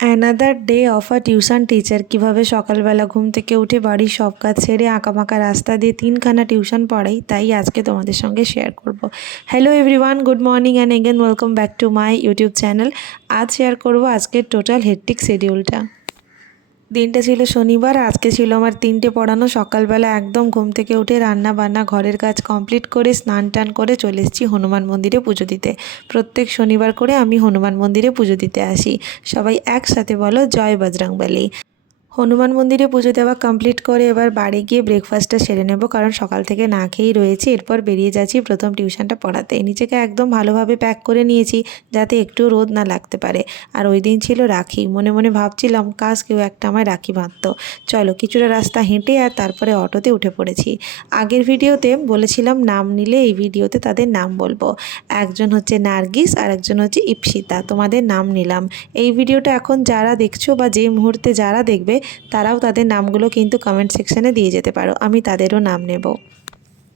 Another day of a tuition teacher. কীভাবে সকালবেলা ঘুম থেকে উঠে বাড়ির সব কাজ ছেড়ে আঁকাবাঁকা রাস্তা দিয়ে 3খানা টিউশন পড়াই, তাই আজকে তোমাদের সঙ্গে শেয়ার করব। Hello everyone, good morning and again welcome back to my YouTube channel. আজ শেয়ার করব আজকের টোটাল হেক্টিক শিডিউলটা। দিনটা ছিল শনিবার, আজকে ছিল আমার 3টে পড়ানো। সকালবেলা একদম ঘুম থেকে উঠে রান্না বান্না ঘরের কাজ কমপ্লিট করে স্নান টান করে চলে এসেছি হনুমান মন্দিরে পুজো দিতে। প্রত্যেক শনিবার করে আমি হনুমান মন্দিরে পুজো দিতে আসি। সবাই একসাথে বলো জয় বজরংবলী। হনুমান মন্দিরে পুজো দেওয়া কমপ্লিট করে এবার বাড়ি গিয়ে ব্রেকফাস্টটা সেরে নেব, কারণ সকাল থেকে না খেয়েই রয়েছি। এরপর বেরিয়ে যাচ্ছি প্রথম টিউশনটা পড়াতে। নিজেকে একদম ভালোভাবে প্যাক করে নিয়েছি যাতে একটু রোদ না লাগতে পারে। আর ওই দিন ছিল রাখি। মনে মনে ভাবছিলাম কাশ কেউ একটা আমায় রাখি বাঁধতো। চলো কিছুটা রাস্তা হেঁটে আর তারপরে অটোতে উঠে পড়েছি। আগের ভিডিওতে বলেছিলাম নাম নিলে এই ভিডিওতে তাদের নাম বলবো। একজন হচ্ছে নার্গিস আর একজন হচ্ছে ইপসিতা। তোমাদের নাম নিলাম। এই ভিডিওটা এখন যারা দেখছো বা যে মুহূর্তে যারা দেখবে তারাও তাদের নামগুলো কিন্তু কমেন্ট সেকশানে দিয়ে যেতে পারো, আমি তাদেরও নাম নেব।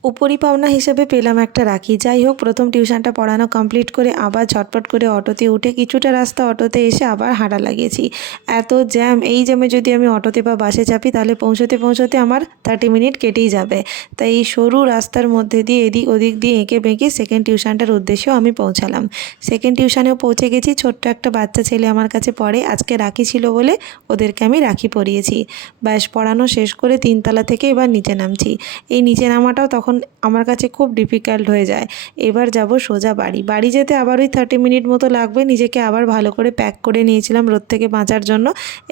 উপরি পাওনা হিসেবে পেলাম একটা রাখি। যাই হোক, প্রথম টিউশনটা পড়ানো কমপ্লিট করে আবার ঝটপট করে অটোতে উঠে কিছুটা রাস্তা অটোতে এসে আবার হাঁটা লাগিয়েছি। এত জ্যাম, এই জ্যামে যদি আমি অটোতে বা বাসে চাপি তাহলে পৌঁছতে পৌঁছতে আমার 30 মিনিট কেটেই যাবে। তাই এই সরু রাস্তার মধ্যে দিয়ে এদিক ওদিক দিয়ে এঁকে বেঁকে সেকেন্ড টিউশনটার উদ্দেশ্যেও আমি পৌঁছালাম। সেকেন্ড টিউশনেও পৌঁছে গেছি। ছোট্ট একটা বাচ্চা ছেলে আমার কাছে পড়ে। আজকে রাখি ছিল বলে ওদেরকে আমি রাখি পরিয়েছি। ব্যাস পড়ানো শেষ করে 3তলা থেকে এবার নিচে নামছি। এই নিচে নামাটাও তখন আমার কাছে খুব ডিফিকাল্ট হয়ে যায়। এবার যাব সোজা বাড়ি যেতে আবার ওই 30 মিনিট মতো লাগবে। নিজেকে আবার ভালো করে প্যাক করে নিয়েছিলাম রোদ থেকে বাঁচার জন্য।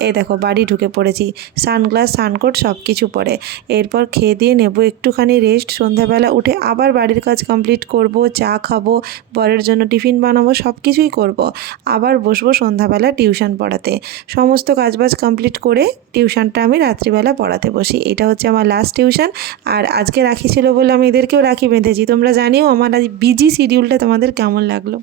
এই দেখো বাড়ি ঢুকে পড়েছি, সানগ্লাস সানকোট সব কিছু পরে। এরপর খেয়ে দিয়ে নেব একটুখানি রেস্ট। সন্ধ্যাবেলা উঠে আবার বাড়ির কাজ কমপ্লিট করব, চা খাবো, বরের জন্য টিফিন বানাবো, সব কিছুই করব। আবার বসবো সন্ধ্যাবেলা টিউশন পড়াতে। সমস্ত কাজবাজ কমপ্লিট করে টিউশনটা আমি রাত্রিবেলা পড়াতে বসি। এটা হচ্ছে আমার লাস্ট টিউশন। আর আজকে রাখি ছিল বলে আমি এদেরকেও রাখি বেঁধেছি। তোমরা জানিও আমার আজ বিজি শিডিউলটা তোমাদের কেমন লাগলো।